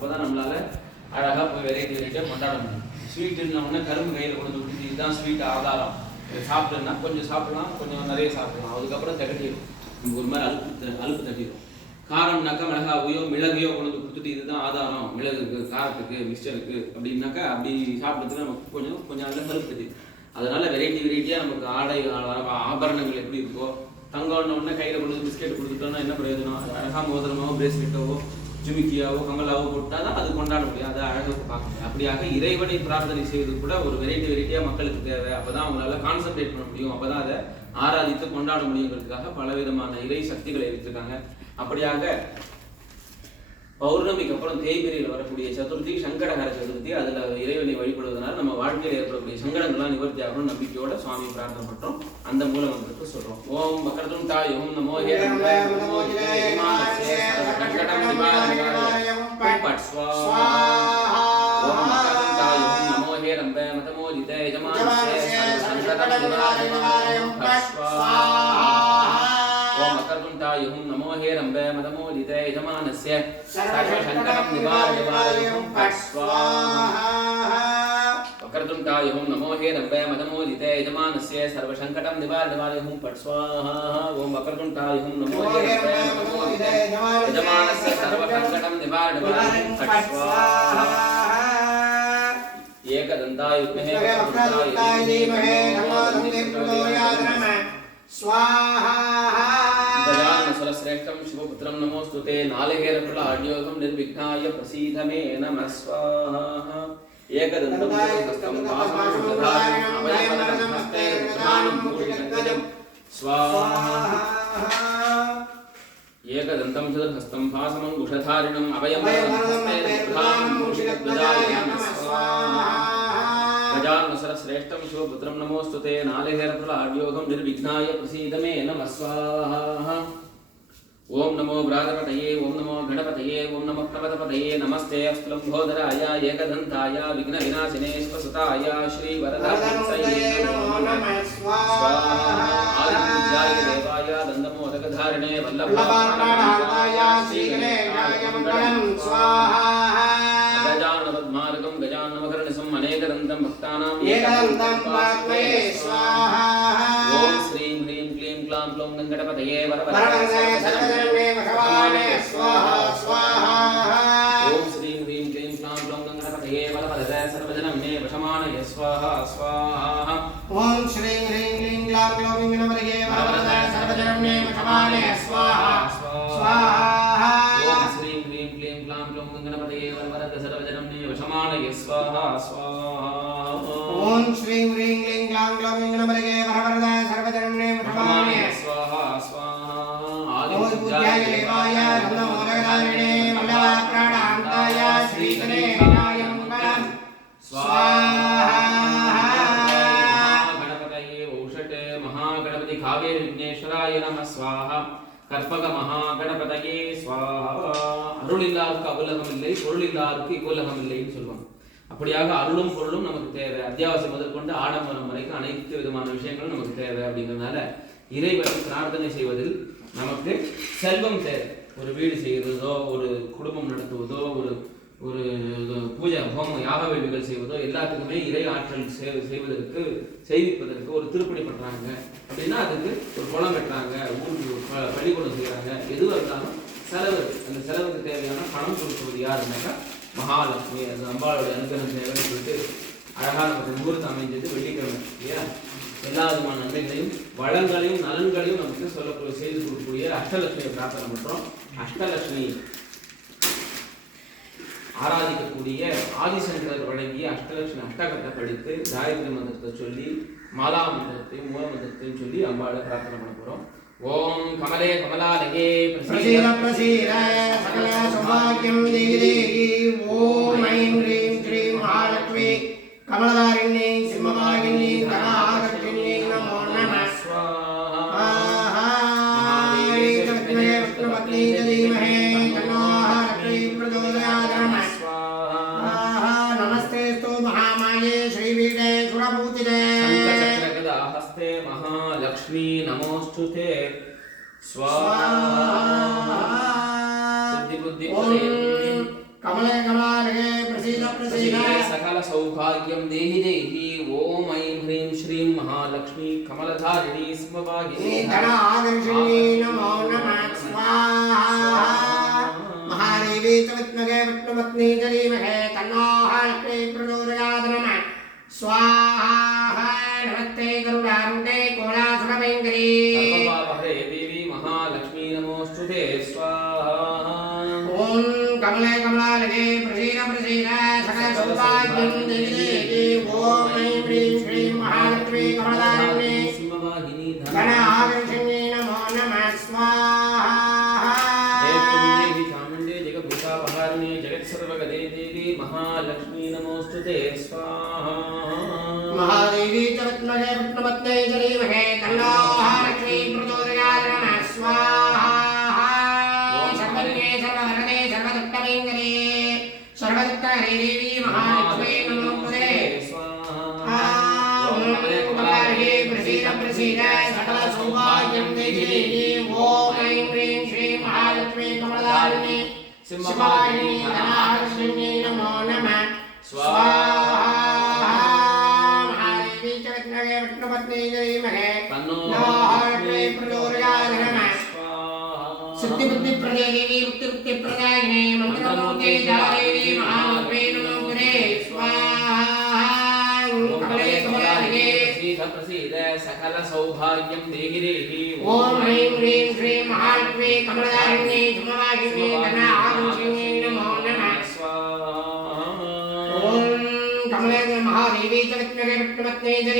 அப்பதான் நம்மளால அழகா போய் வெரைட்டியாக கொண்டாட முடியும். ஸ்வீட்டுன்னு கரும்பு கையில் கொண்டு கொடுத்து இதுதான் ஸ்வீட் ஆதாரம், சாப்பிட்டுன்னா கொஞ்சம் சாப்பிடலாம், கொஞ்சம் நிறைய சாப்பிடலாம், அதுக்கப்புறம் தகட்டிடும், நமக்கு ஒரு மாதிரி அலுப்பு தட்டிடும். காரம்னாக்கா மிளகாவையோ மிளகையோ கொண்டு கொடுத்துட்டு இதுதான் ஆதாரம் மிளகுக்கு, காரத்துக்கு, மிக்சருக்கு அப்படின்னாக்கா அப்படி சாப்பிட்றதுக்கு நமக்கு கொஞ்சம் நல்ல அலுப்பு தட்டிடும். அதனால வெரைட்டியாக நமக்கு ஆடை ஆபரணங்கள் எப்படி இருக்கோ, தங்கம்னு கையில் கொண்டு பிஸ்கெட் கொடுத்துட்டோம்னா என்ன பிரயோஜனம்? அழகாக மோதிரமாவோ பிரேஸ்லெட்டாவோ ஜிமிக்கியாவோ கமலாவோ போட்டால் தான் அது கொண்டாட முடியும், அதை அழகாக பார்க்க முடியும். அப்படியாக இறைவனை பிரார்த்தனை செய்வது கூட ஒரு வெரைட்டியாக மக்களுக்கு தேவை. அப்போ தான் அவங்களால கான்சன்ட்ரேட் பண்ண முடியும், அப்போ தான் அதை ஆராதித்து கொண்டாட முடியுங்கிறதுக்காக பலவிதமான இறை சக்திகளை எடுத்துருக்காங்க. அப்படியாக பௌர்ணமிக்கு அப்புறம் தேய்பிரையில் வரக்கூடிய சதுர்த்தி சங்கடஹர சதுர்த்தி, அதில் இறைவனை வழிபடுவதனால நம்ம வாழ்க்கையில் ஏற்படக்கூடிய சங்கடங்கள்லாம் நிவர்த்தி ஆகணும் நம்பிக்கையோட சுவாமி பிரார்த்தனை பண்றோம். அந்த மூலம் வந்துட்டு சொல்றோம். ஓம் வக்ரதுண்டாய ஓம் நமோ யும் நமோ ஹே ரம்பே மதமோதிதே யஜமானஸ்ய சர்வசங்கடம் நிவாரயவாயும் but swaha. வக்ரதுண்டாய Om Namo hey ரம்பே மதமோதிதே யஜமானஸ்ய சர்வசங்கடம் நிவாரயவாயும் but swaha. Om வக்ரதுண்டாய Om Namo hey ரம்பே மதமோதிதே யஜமானஸ்ய சர்வசங்கடம் நிவாரயவாயும் but ஸ்வாஹா. ஏகதந்தாய வித்மஹே வக்ரதுண்டாய தீமஹி தன்னோ தந்தி பிரச்சோதயாத் ஸ்வாஹா. श्रेष्ठं शिवपुत्रं नमोस्तुते नालिकेरफलाढ्योगं निर्विघ्नाय प्रसीद मे नमः स्वाहा. एकदन्तं हस्तं पाशमंकुशधारिणं अभयवरदहस्ते कृष्णानं भूषितध्वजं स्वाहा. एकदन्तं चतुर्हस्तं पाशमंकुशधारिणं अभयवरदहस्ते कृष्णानं भूषितध्वजाय नमः स्वाहा. गजाननसरश्रेष्ठं शिवपुत्रं नमोस्तुते नालिकेरफलाढ्योगं निर्विघ्नाय प्रसीद मे नमः स्वाहा. ओम नमो ब्राह्मणपतये ओम नमो गणपतये ओम नमः प्रपदपतये नमस्ते अस्तुलंभोदराय एकदन्ताय विघ्नविनाशिने स्वसुताय श्री वरदहंसये नमो नमः स्वाहा. आदित्याय देवाय दन्दमोदकधारिणे वल्लभाय श्री गणेशाय मंगलं स्वाहा. गजाननपद्मार्गं गजाननमकर्णिसं अनेकदन्तं भक्तानां एकदन्तं पास्वे स्वाहा. ओम श्रीं ह्रीं क्लीं क्लां क्लौं गणपतये वरवरदे सर्वजनने भगवाने स्वाहा स्वाहा. ओम श्रीं ह्रीं क्लीं क्लां क्लौं गणपतये वरवरदे सर्वजनने वशमानये स्वाहा स्वाहा. ओम श्रीं ह्रीं क्लीं क्लां क्लौं गणपतये वरवरदे सर्वजनने वशमानये स्वाहा स्वाहा. ओम श्रीं ह्रीं क्लीं क्लां क्लौं गणपतये वरवरदे सर्वजनने वशमानये स्वाहा स्वाहा. ओम श्रीं ह्रीं क्लीं क्लां क्लौं गणपतये वरवरदे सर्वजनने वशमानये स्वाहा स्वाहा. आदित्याय देवाय नमोदकधारिणे वल्लभप्राणान्ताय श्री गणेशाय मंगलं स्वाहा. गणपतये औषटे महागणपति कावेरी विघ्नेश्वराय नमः स्वाहा. கற்பக மகா கணபதயே ஸ்வாஹா. அருள் இல்லாருக்கு அவுலகம் இல்லை, பொருள் இல்லாருக்கு இவ்வுலகம் இல்லைன்னு சொல்லுவாங்க. அப்படியாக அருளும் பொருளும் நமக்கு தேவை. அத்தியாவசியம் முதற்கொண்டு ஆடம்பரம் வரைக்கும் அனைத்து விதமான விஷயங்களும் நமக்கு தேவை. அப்படிங்கிறதுனால இறைவனை பிரார்த்தனை செய்வதில் நமக்கு செல்வம் தேவை. ஒரு வீடு செய்கிறதோ, ஒரு குடும்பம் நடத்துவதோ, ஒரு ஒரு பூஜை ஹோமம் யாக வேள்விகள் செய்வதோ எல்லாத்துக்குமே இறை ஆற்றல் செய்வதற்கு செய்விப்பதற்கு ஒரு திருப்பணி பண்றாங்க அப்படின்னா அதுக்கு ஒரு குளம் வெட்டுறாங்க, ஊருக்கு பள்ளிக்கூடம் செய்யறாங்க, எதுவாக இருந்தாலும் செலவு. அந்த செலவுக்கு தேவையான பணம் கொடுக்குவது யாருன்னாக்கா மகாலட்சுமி. அந்த அம்பாளுடைய அனுகிரகம் தேவைன்னு சொல்லிட்டு அழகாக நமக்கு முகூர்த்தம் அமைஞ்சது வெள்ளிக்கிழமை இல்லையா. எல்லா விதமான நன்மைகளையும் வளங்களையும் நலன்களையும் நமக்கு செய்து கொடுக்கக்கூடிய அஷ்டலட்சுமியை பிரார்த்தனை பண்றோம். அஷ்டலட்சுமி ஆராதிக்கக்கூடிய ஆதிசங்கரர் வழங்கிய அஷ்டலட்சுமி அஷ்டகத்தை படித்து காயத்ரி மந்திரத்தை சொல்லி மாலா மந்திரத்தையும் மூல மந்திரத்தையும் சொல்லி அம்பாளை பிரார்த்தனை பண்ண போறோம். ஓம் கமலே கமலாலயே பிரசீத பிரசீத சகல சௌபாக்யம் தேவி தேவி. ஓம் ஐம் ஹ்ரீம் ஸ்ரீம் மகாலட்சுமி கமலதாரிணி சிம்மவாகினி கனகாலட்சுமி நமோ நமः ஸ்வாஹா. மகாதேவி விஷ்ணுபத்னி தீமஹி தன்னோ லக்ஷ்மீ பிரச்சோதயாத் நமः स्वाहा. नमस्तेस्तु महामाये श्रीवीरे सुरभूतिरे शंखचक्रगदा हस्ते महालक्ष्मी नमोस्तुते स्वाहा. सिद्धि बुद्धि कमले कमलालये प्रसीद प्रसीद सकल सौभाग्यं देहि देहि ओम ऐं ह्रीं श्रीं महालक्ष्मी कमलधारिणी स्मवाहिनी धनादर्शिनी नमो नमः स्वाहा महादेवी च विद्महे विष्णुपत्नी च धीमहि तन्नो लक्ष्मी प्रचोदयात् नमः स्वाहा नमस्ते गरुडारूढे कोलासुरभयङ्करी सर्वपापहरे देवी महालक्ष्मी नमोस्तुते स्वाहा ओम कमले कमलालये प्रसीद प्रसीद सकल सौभाग्यं देहि देहि ओम ऐं ह्रीं श्रीं महालक्ष्मी कमलधारिणी स्मवाहिनी धनादर्शिनी नमो नमः स्वाहा देवी चामुण्डे जगद्भूतापहारिणी जगत्सर्वगते देवी महालक्ष्मी नमोस्तुते स्वाहा महादेवी च विद्महे विष्णुपत्नी च धीमहि तन्नो लक्ष्मी प्रचोदयात् नमः स्वाहा सर्वज्ञे सर्ववरदे सर्वदुष्टभयङ्करे सर्वदुष्टहरे देवी महालक्ष्मी नमोस्तुते स्वाहा ओम कमलालये प्रसीद प्रसीद सकल सौभाग्यं देहि देहि ओम ऐं ह्रीं श्रीं महालक्ष्मी कमलधारिणी सिंहवाहिनी धनादर्शिनी नमो नमः स्वाहा महादेवी च विद्महे विष्णुपत्नी च धीमहि तन्नो लक्ष्मी प्रचोदयात् नमः सिद्धि बुद्धि प्रदे देवी मुक्ति मुक्ति प्रदायिनी मंत्रमूर्ते देवी महालक्ष्मी नमोस्तुते स्वाहा कमले कमलालये प्रसीद सकल सौभाग्यं देहि देहि ओम ऐं ह्रीं श्रीं महालक्ष्मी कमलधारिणी सिंहवाहिनी धनादर्शिनी नमो नमः स्वाहा ओम कमले महादेवी च विद्महे विष्णुपत्नी च